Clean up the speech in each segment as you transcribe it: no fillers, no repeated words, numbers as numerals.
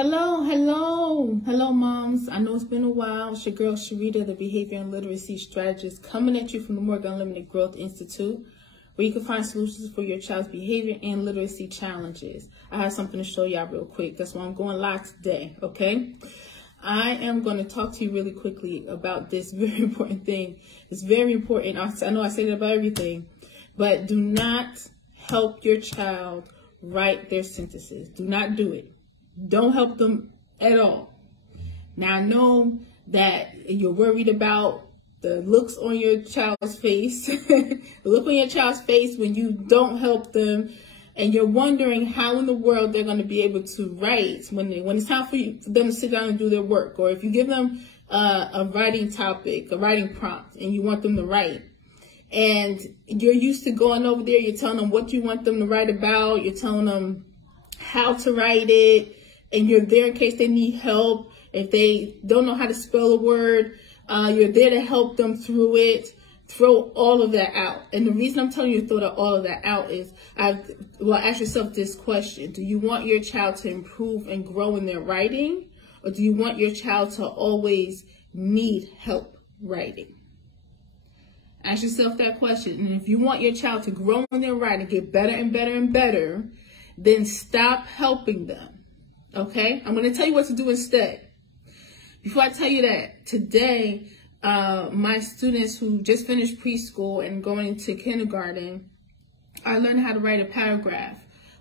Hello, moms. I know it's been a while. It's your girl, Sharita, the Behavior and Literacy Strategist, coming at you from the Morgan Unlimited Growth Institute, where you can find solutions for your child's behavior and literacy challenges. I have something to show y'all real quick. That's why I'm going live today, okay? I am going to talk to you really quickly about this very important thing. It's very important. I know I say that about everything, but do not help your child write their sentences. Do not do it. Don't help them at all. Now, I know that you're worried about the looks on your child's face, the look on your child's face when you don't help them, and you're wondering how in the world they're going to be able to write when it's time for them to sit down and do their work, or if you give them a writing topic, a writing prompt, and you want them to write. And you're used to going over there, you're telling them what you want them to write about, you're telling them how to write it, and you're there in case they need help. If they don't know how to spell a word, you're there to help them through it. Throw all of that out. And the reason I'm telling you to throw all of that out is, ask yourself this question. Do you want your child to improve and grow in their writing? Or do you want your child to always need help writing? Ask yourself that question. And if you want your child to grow in their writing, get better and better and better, then stop helping them. Okay? I'm going to tell you what to do instead. Before I tell you that, today, my students who just finished preschool and going into kindergarten, I learned how to write a paragraph.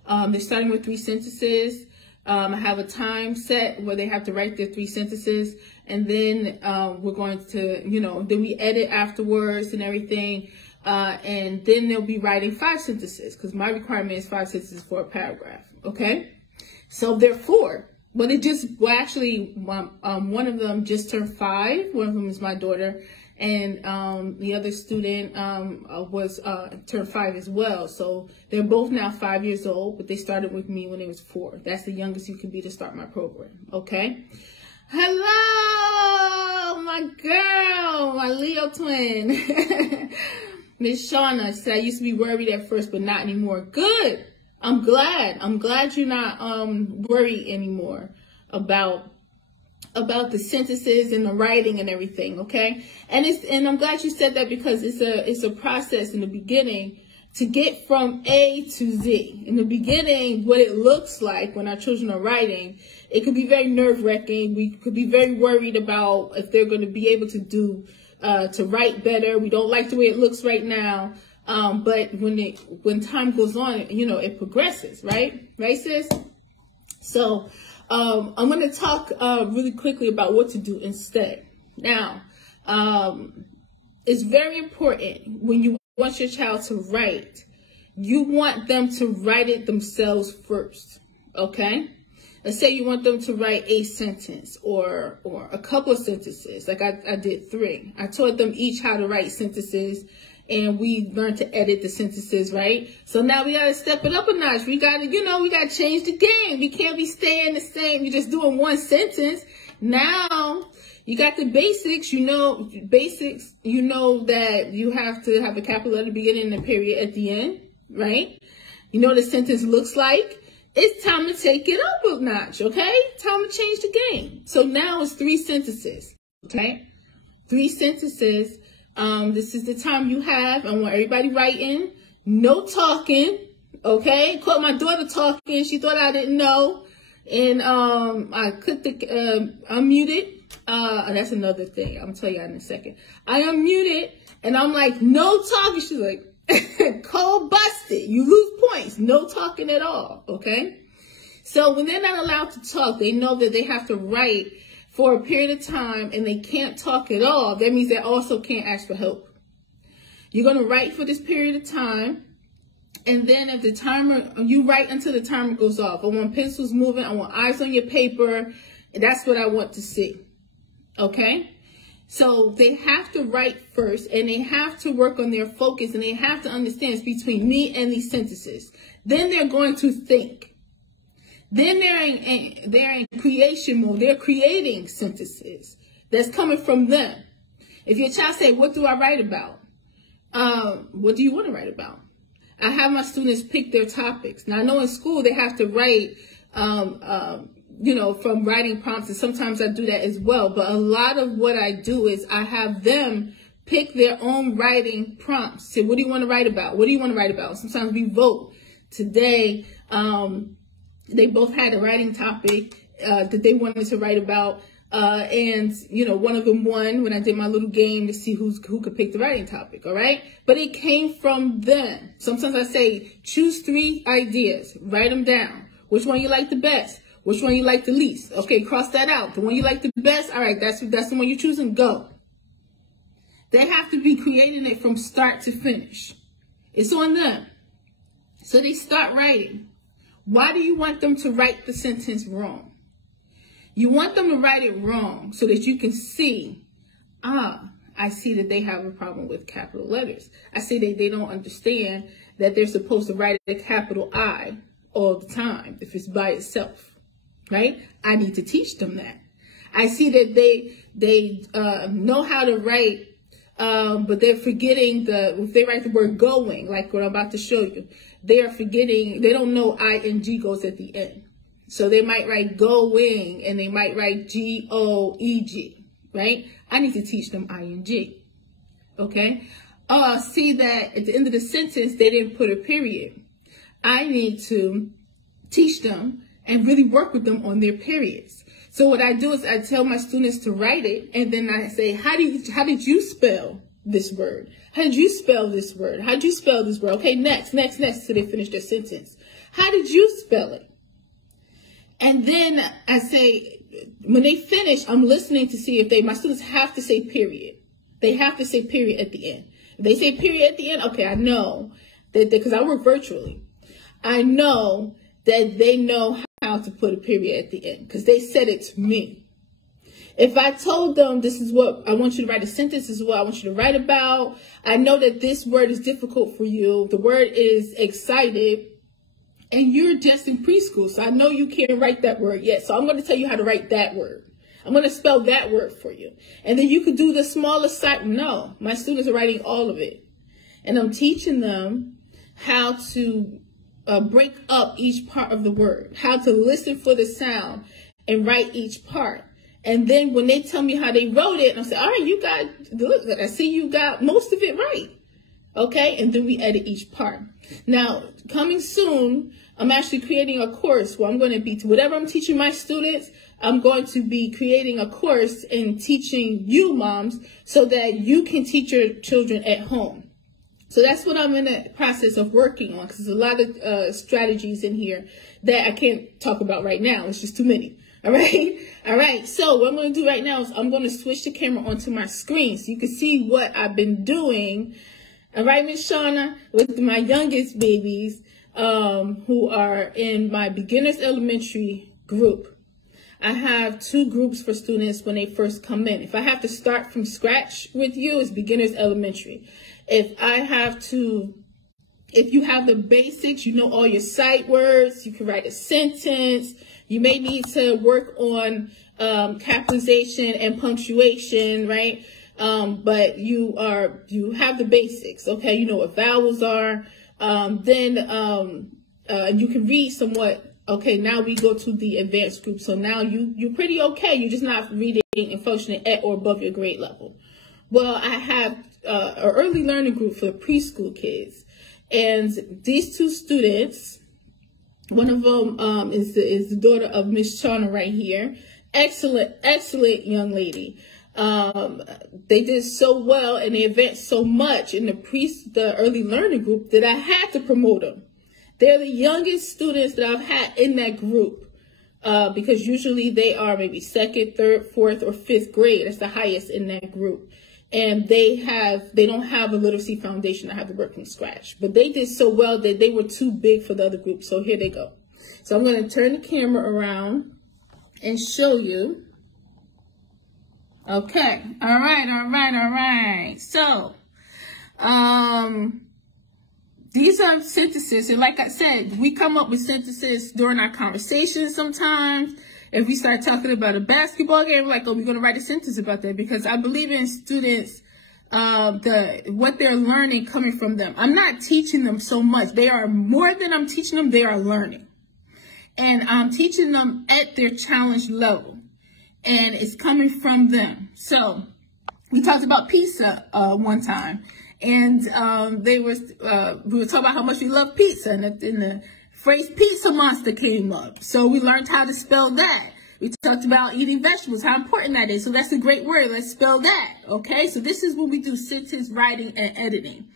They're starting with 3 sentences. I have a time set where they have to write their 3 sentences. And then we're going to, then we edit afterwards and everything. And then they'll be writing 5 sentences because my requirement is 5 sentences for a paragraph. Okay? So they're 4. But one of them just turned 5. One of them is my daughter. And the other student turned 5 as well. So they're both now 5 years old, but they started with me when they was 4. That's the youngest you can be to start my program. Okay? Hello, my girl, my Leo twin. Miss Shauna said, I used to be worried at first, but not anymore. Good. I'm glad you're not worried anymore about the sentences and the writing and everything, okay? And I'm glad you said that because it's a process in the beginning to get from A to Z. In the beginning, what it looks like when our children are writing, it could be very nerve-wracking. We could be very worried about if they're going to be able to write better. We don't like the way it looks right now. But when time goes on, it progresses, right? Right, sis? So, I'm going to talk, really quickly about what to do instead. Now, it's very important when you want your child to write, you want them to write it themselves first. Okay? Let's say you want them to write a sentence or a couple of sentences. Like I did 3. I taught them each how to write sentences. And we learned to edit the sentences, right? So now we got to step it up a notch. We got to, we got to change the game. We can't be staying the same. You're just doing one sentence. Now you got the basics, that you have to have a capital letter beginning and a period at the end, right? You know what a sentence looks like. It's time to take it up a notch, okay? Time to change the game. So now it's 3 sentences, okay? 3 sentences. This is the time you have. I want everybody writing, no talking, okay? Caught my daughter talking. She thought I didn't know. And I clicked the unmuted. That's another thing. I'm tell you in a second. I unmuted and I'm like, no talking. She's like, cold busted. You lose points. No talking at all, okay? So when they're not allowed to talk, they know that they have to write for a period of time and they can't talk at all. That means they also can't ask for help. You're going to write for this period of time. And then if the timer, you write until the timer goes off. I want pencils moving. I want eyes on your paper. And that's what I want to see. Okay? So they have to write first and they have to work on their focus and they have to understand it's between me and these sentences. Then they're going to think. Then they're in creation mode. They're creating sentences that's coming from them. If your child say, what do I write about? What do you want to write about? I have my students pick their topics. Now, I know in school they have to write you know, from writing prompts, and sometimes I do that as well. But a lot of what I do is I have them pick their own writing prompts. Say, what do you want to write about? What do you want to write about? Sometimes we vote. Today, they both had a writing topic that they wanted to write about. And, you know, one of them won when I did my little game to see who could pick the writing topic, all right? But it came from them. Sometimes I say, choose 3 ideas, write them down. Which one you like the best? Which one you like the least? Okay, cross that out. The one you like the best, all right, that's the one you choose, and go. They have to be creating it from start to finish. It's on them. So they start writing. Why do you want them to write the sentence wrong? You want them to write it wrong so that you can see, I see that they have a problem with capital letters. I see that they don't understand that they're supposed to write a capital I all the time if it's by itself, right? I need to teach them that. I see that they know how to write, but they're forgetting if they write the word going, like what I'm about to show you, they are forgetting, they don't know ing goes at the end. So they might write going and they might write G-O-E-G, right? I need to teach them ing, okay? See that at the end of the sentence, they didn't put a period. I need to teach them and really work with them on their periods. So what I do is I tell my students to write it, and then I say, how did you spell this word? How did you spell this word? How did you spell this word? Okay, next, so they finish their sentence. How did you spell it? And then I say, when they finish, I'm listening to see if my students have to say period. They have to say period at the end. If they say period at the end, okay, I know that, because I work virtually, I know that they know how to put a period at the end because they said it to me. If I told them this is what I want you to write a sentence, this is what I want you to write about, I know that this word is difficult for you. The word is excited. And you're just in preschool, so I know you can't write that word yet. So I'm going to tell you how to write that word. I'm going to spell that word for you. And then you could do the smallest side. No, my students are writing all of it. And I'm teaching them how to break up each part of the word, how to listen for the sound and write each part. And then when they tell me how they wrote it, I'm saying, all right, look, I see you got most of it right. Okay, and then we edit each part. Now, coming soon, I'm actually creating a course where I'm going to be, whatever I'm teaching my students, I'm going to be creating a course and teaching you moms so that you can teach your children at home. So that's what I'm in the process of working on, because there's a lot of strategies in here that I can't talk about right now. It's just too many. All right. All right. So what I'm going to do right now is I'm going to switch the camera onto my screen so you can see what I've been doing. All right, Miss Shauna, with my youngest babies who are in my beginners elementary group. I have 2 groups for students when they first come in. If I have to start from scratch with you, it's beginners elementary. If you have the basics, you know all your sight words, you can write a sentence. You may need to work on capitalization and punctuation, right? But you have the basics, okay? You know what vowels are. Then you can read somewhat. Okay, now we go to the advanced group. So now you're pretty okay. You're just not reading and functioning at or above your grade level. Well, I have an early learning group for the preschool kids. And these 2 students, one of them is the daughter of Miss Shauna right here. Excellent young lady. They did so well and they advanced so much in the early learning group that I had to promote them. They're the youngest students that I've had in that group because usually they are maybe 2nd, 3rd, 4th, or 5th grade. That's the highest in that group. And they don't have a literacy foundation. I have to work from scratch. But they did so well that they were too big for the other group. So here they go. So I'm going to turn the camera around and show you. Okay. All right. So, these are sentences. And like I said, we come up with sentences during our conversations sometimes. If we start talking about a basketball game, we're like, oh, we're going to write a sentence about that, because I believe in students, what they're learning coming from them. I'm not teaching them so much. They are more than I'm teaching them. They are learning. And I'm teaching them at their challenge level. And it's coming from them. So we talked about pizza one time. And we were talking about how much we love pizza. And the phrase pizza monster came up. So we learned how to spell that. We talked about eating vegetables, how important that is. So that's a great word. Let's spell that. Okay. So this is what we do: sentence writing and editing.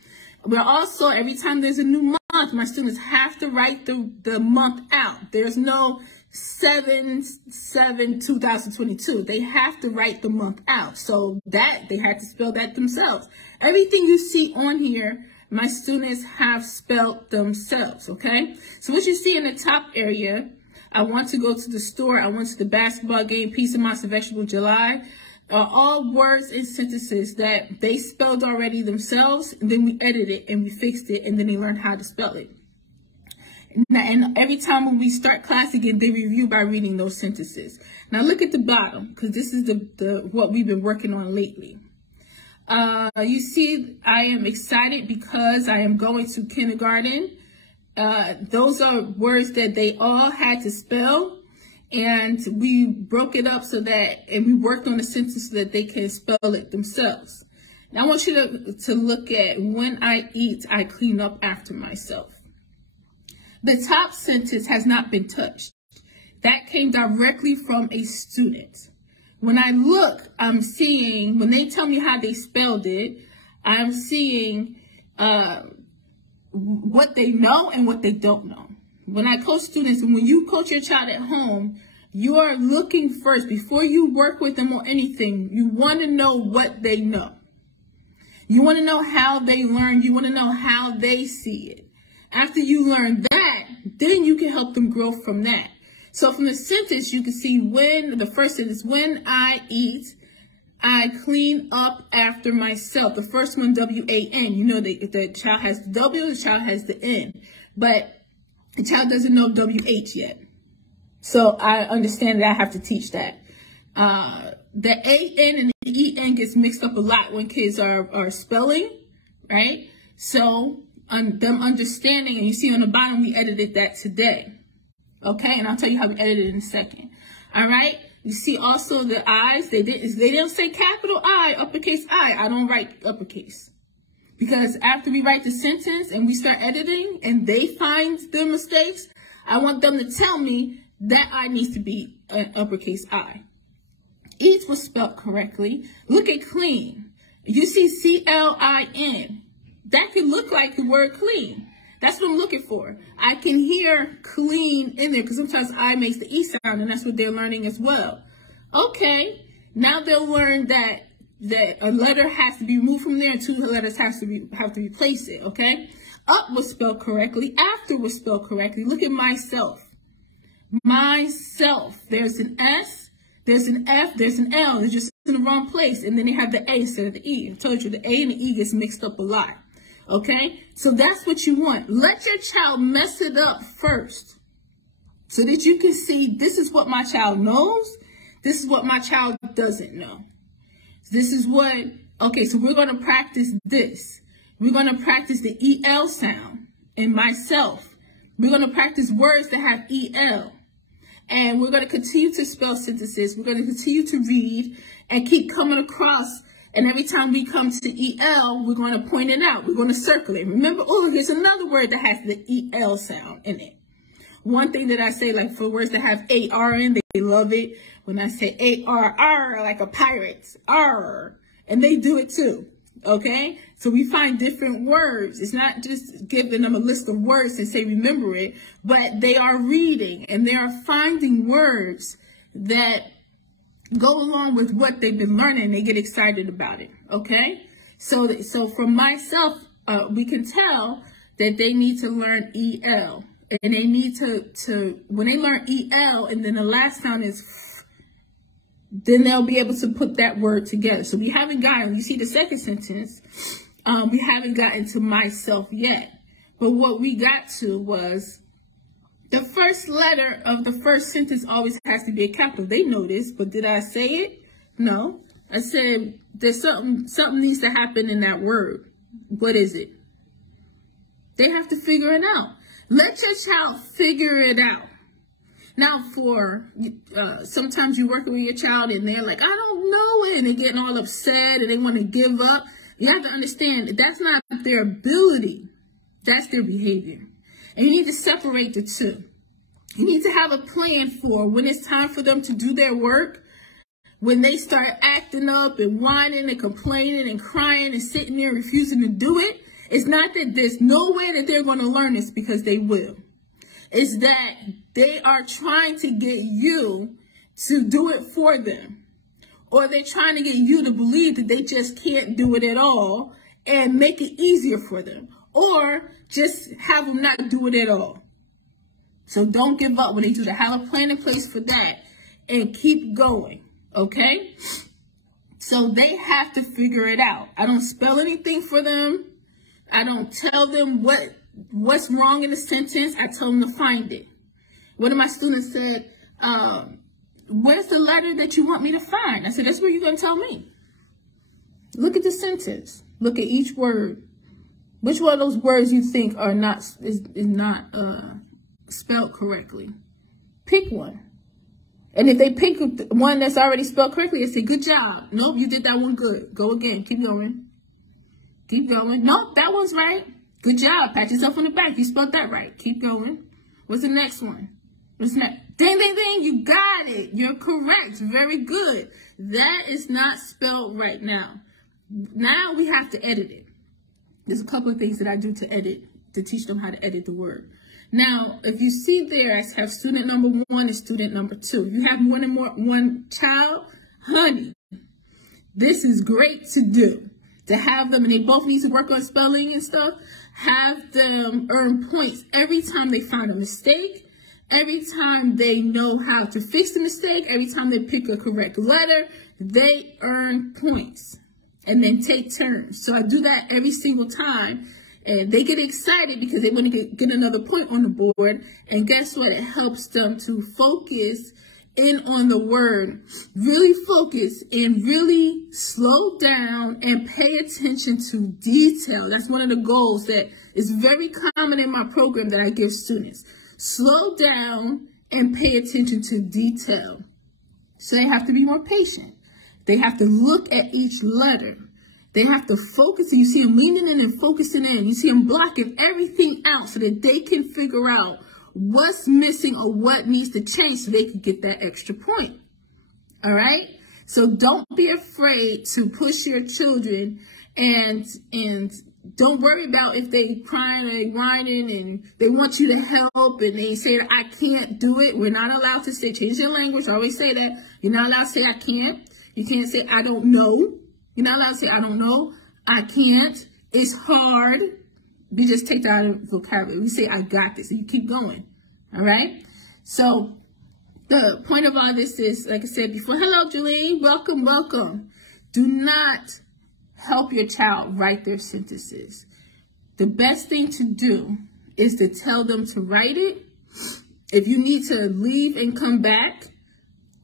We're also, every time there's a new month, my students have to write the month out. There's no 7/7/2022. They have to write the month out. So that they had to spell that themselves. Everything you see on here, my students have spelled themselves. Okay. So what you see in the top area, I want to go to the store, I went to the basketball game, pizza monster, vegetable, July, are all words and sentences that they spelled already themselves, and then we edited it and we fixed it, and then they learned how to spell it. And every time when we start class again, they review by reading those sentences. Now look at the bottom, because this is what we've been working on lately. You see, I am excited because I am going to kindergarten. Those are words that they all had to spell, and we broke it up and we worked on the sentence so that they can spell it themselves. Now I want you to look at, when I eat, I clean up after myself. The top sentence has not been touched. That came directly from a student. When I look, I'm seeing, when they tell me how they spelled it, I'm seeing what they know and what they don't know. When I coach students, and when you coach your child at home, you are looking first, before you work with them or anything, you want to know what they know. You want to know how they learn. You want to know how they see it. After you learn that, then you can help them grow from that. So from the sentence, you can see the first sentence, when I eat, I clean up after myself. The first one, W-A-N. You know, the child has the W, the child has the N. But the child doesn't know W-H yet. So I understand that I have to teach that. The A-N and the E-N gets mixed up a lot when kids are spelling, right? So them understanding, and you see on the bottom, we edited that today. Okay, and I'll tell you how we edited it in a second. All right. You see also the I's. They didn't say capital I, uppercase I. I don't write uppercase, because after we write the sentence and we start editing and they find their mistakes, I want them to tell me that I needs to be an uppercase I. Each was spelled correctly. Look at clean. You see C-L-I-N. That could look like the word clean. That's what I'm looking for. I can hear clean in there, because sometimes I makes the E sound, and that's what they're learning as well. Okay, now they'll learn that a letter has to be removed from there, and two letters have to replace it. Okay, up was spelled correctly. After was spelled correctly. Look at myself. Myself. There's an S, there's an F, there's an L. They're just in the wrong place, and then they have the A instead of the E. I told you the A and the E gets mixed up a lot. Okay, so that's what you want. Let your child mess it up first, so that you can see, this is what my child knows. This is what my child doesn't know. This is what, okay, so we're going to practice this. We're going to practice the EL sound in myself. We're going to practice words that have EL. And we're going to continue to spell sentences. We're going to continue to read and keep coming across. And every time we come to EL, we're going to point it out. We're going to circle it. Remember, oh, there's another word that has the EL sound in it. One thing that I say, like for words that have AR in, they love it. When I say ARR, like a pirate, R, and they do it too. Okay? So we find different words. It's not just giving them a list of words and say, remember it, but they are reading and they are finding words that go along with what they've been learning. They get excited about it. Okay? So from myself, we can tell that they need to learn EL. And they need to when they learn EL and then the last sound is, then they'll be able to put that word together. So we haven't gotten, you see the second sentence, we haven't gotten to myself yet. But what we got to was the first letter of the first sentence always has to be a capital. They know this, but did I say it? No. I said there's something needs to happen in that word. What is it? They have to figure it out. Let your child figure it out. Now, for sometimes you're working with your child and they're like, I don't know it, and they're getting all upset and they want to give up. You have to understand that that's not their ability. That's their behavior. And you need to separate the two. You need to have a plan for when it's time for them to do their work. When they start acting up and whining and complaining and crying and sitting there refusing to do it, it's not that there's no way that they're going to learn this, because they will. It's that they are trying to get you to do it for them. Or they're trying to get you to believe that they just can't do it at all and make it easier for them. Or just have them not do it at all. So don't give up when they do that. Have a plan in place for that and keep going. Okay? So they have to figure it out. I don't spell anything for them. I don't tell them what's wrong in the sentence. I tell them to find it. One of my students said, where's the letter that you want me to find? I said, that's where you're going to tell me. Look at the sentence. Look at each word. Which one of those words you think are not is not spelled correctly? Pick one. And if they pick one that's already spelled correctly, I say, good job. Nope, you did that one good. Go again. Keep going. Keep going. Nope, that one's right. Good job. Pat yourself on the back. You spelled that right. Keep going. What's the next one? What's next? Ding, ding, ding. You got it. You're correct. Very good. That is not spelled right now. Now we have to edit it. There's a couple of things that I do to edit, to teach them how to edit the word. Now, if you see there, I have student number 1 and student number 2. If you have more than one child, honey, this is great to do. To have them, and they both need to work on spelling and stuff, have them earn points every time they find a mistake, every time they know how to fix the mistake, every time they pick a correct letter, they earn points. And then take turns. So I do that every single time. And they get excited because they want to get another point on the board. And guess what? It helps them to focus in on the word. Really focus and really slow down and pay attention to detail. That's one of the goals that is very common in my program that I give students. Slow down and pay attention to detail. So they have to be more patient. They have to look at each letter. They have to focus. And you see them leaning in and focusing in. You see them blocking everything out so that they can figure out what's missing or what needs to change so they can get that extra point. All right? So don't be afraid to push your children, and don't worry about if they crying and whining and they want you to help and they say, I can't do it. We're not allowed to say, change your language. I always say that. You're not allowed to say, I can't. You can't say, I don't know. You're not allowed to say, I don't know. I can't. It's hard. You just take that out of vocabulary. You say, I got this. And you keep going. All right? So the point of all this is, like I said before, hello, Julie. Welcome, welcome. Do not help your child write their sentences. The best thing to do is to tell them to write it. If you need to leave and come back,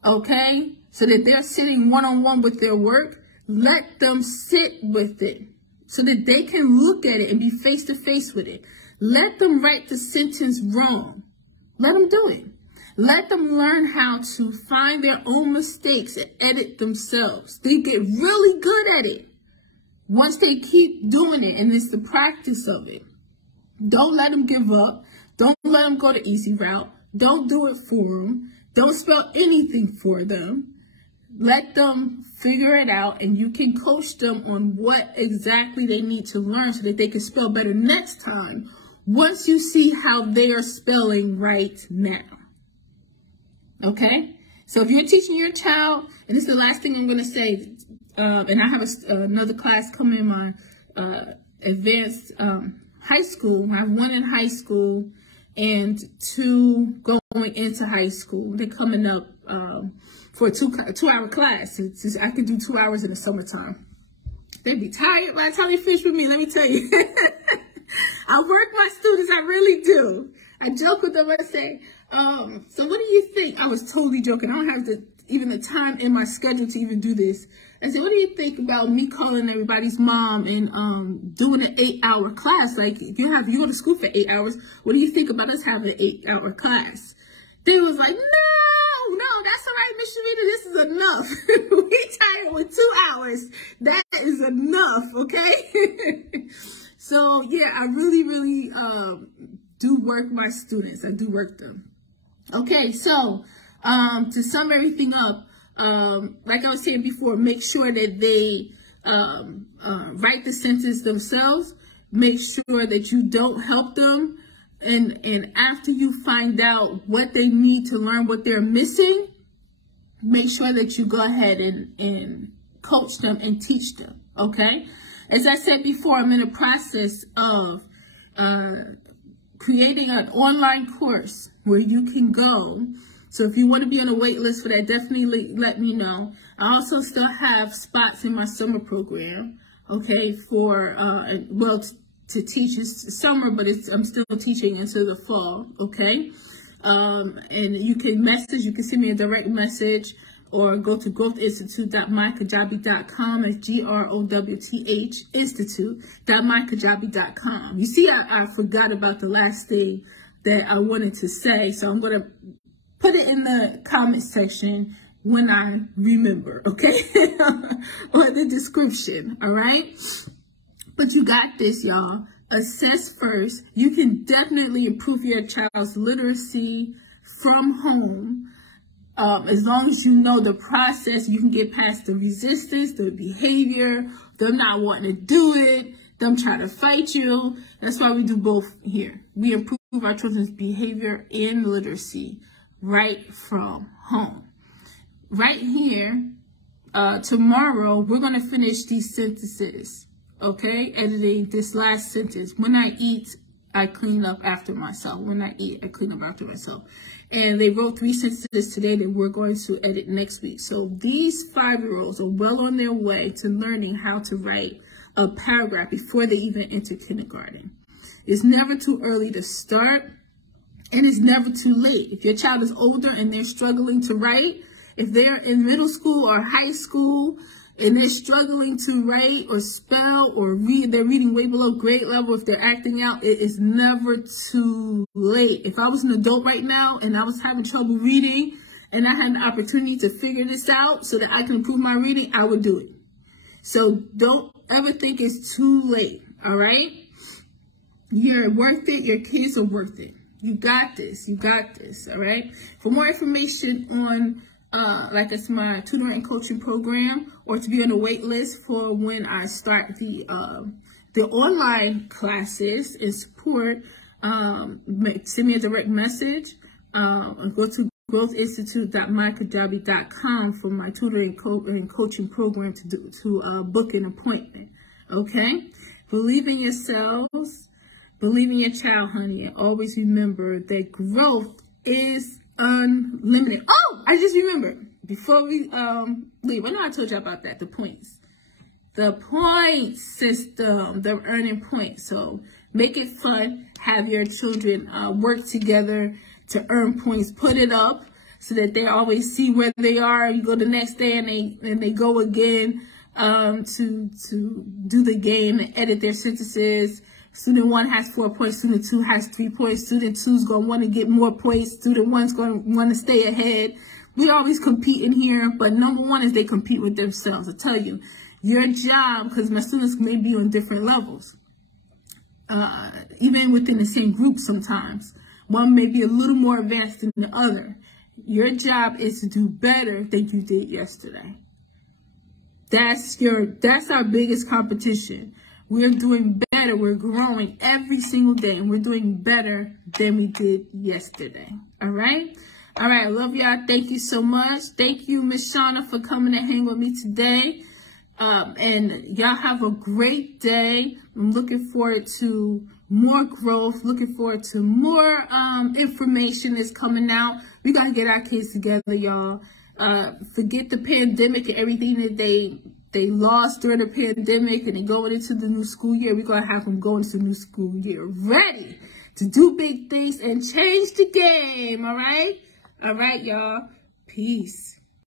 okay, so that they're sitting one-on-one with their work, let them sit with it so that they can look at it and be face-to-face with it. Let them write the sentence wrong. Let them do it. Let them learn how to find their own mistakes and edit themselves. They get really good at it once they keep doing it, and it's the practice of it. Don't let them give up. Don't let them go the easy route. Don't do it for them. Don't spell anything for them. Let them figure it out, and you can coach them on what exactly they need to learn so that they can spell better next time once you see how they are spelling right now. Okay? So if you're teaching your child, and this is the last thing I'm going to say, and I have another class coming in my advanced high school. I have 1 in high school and 2 going into high school. They're coming up for a 2-hour class. I can do 2 hours in the summertime. They'd be tired by the time they finish with me, let me tell you. I work my students, I really do. I joke with them, I say, so what do you think? I was totally joking. I don't have even the time in my schedule to even do this. I said, what do you think about me calling everybody's mom and doing an 8-hour class? Like, you go to school for 8 hours. What do you think about us having an 8-hour class? They was like, no, that's all right, Miss Sharita, this is enough. We tired with 2 hours. That is enough, okay? So, yeah, I really do work my students. I do work them. Okay, so to sum everything up, like I was saying before, make sure that they write the sentence themselves. Make sure that you don't help them. And after you find out what they need to learn, what they're missing, make sure that you go ahead and coach them and teach them, okay? As I said before, I'm in the process of creating an online course where you can go. So if you want to be on a wait list for that, definitely let me know. I also still have spots in my summer program, okay, for, well, to teach. It's summer, but I'm still teaching into the fall, okay? And you can send me a direct message or go to growthinstitute.mykajabi.com. It's GROWTH Institute.mykajabi.com. You see, I forgot about the last thing that I wanted to say, so I'm going to put it in the comment section when I remember, okay? Or the description, all right? But you got this, y'all. Assess first. You can definitely improve your child's literacy from home. As long as you know the process, you can get past the resistance, the behavior, them not wanting to do it, them trying to fight you. That's why we do both here. We improve our children's behavior and literacy right from home. Right here, tomorrow, we're going to finish these sentences. Okay, editing this last sentence. When I eat, I clean up after myself. When I eat, I clean up after myself. And they wrote 3 sentences today that we're going to edit next week. So these 5-year-olds are well on their way to learning how to write a paragraph before they even enter kindergarten. It's never too early to start, and it's never too late. If your child is older and they're struggling to write, if they're in middle school or high school, and they're struggling to write or spell or read, they're reading way below grade level, if they're acting out, it is never too late. If I was an adult right now and I was having trouble reading and I had an opportunity to figure this out so that I can improve my reading, I would do it. So don't ever think it's too late, all right? You're worth it. Your kids are worth it. You got this. You got this, all right? For more information on like it's my tutoring and coaching program, or to be on the wait list for when I start the online classes and support, send me a direct message, and go to growthinstitute.mykajabi.com for my tutoring and coaching program to book an appointment. Okay? Believe in yourselves, believe in your child, honey, and always remember that growth is unlimited. Oh, I just remembered. Before we leave, I know I told you about that, the points. The point system, the earning points. So make it fun. Have your children work together to earn points. Put it up so that they always see where they are. You go the next day and they go again to do the game and edit their sentences. Student 1 has 4 points. Student 2 has 3 points. Student 2 is going to want to get more points. Student 1 is going to want to stay ahead. We always compete in here, but number one is they compete with themselves. I tell you, your job, because my students may be on different levels, even within the same group sometimes. One may be a little more advanced than the other. Your job is to do better than you did yesterday. That's our biggest competition. We're doing better. We're growing every single day, and we're doing better than we did yesterday. All right? All right. I love y'all. Thank you so much. Thank you, Miss Shauna, for coming to hang with me today. And y'all have a great day. I'm looking forward to more growth. Looking forward to more information that's coming out. We got to get our kids together, y'all. Forget the pandemic and everything that they lost during the pandemic, and they going into the new school year. We're going to have them go into the new school year ready to do big things and change the game, all right? All right, y'all. Peace.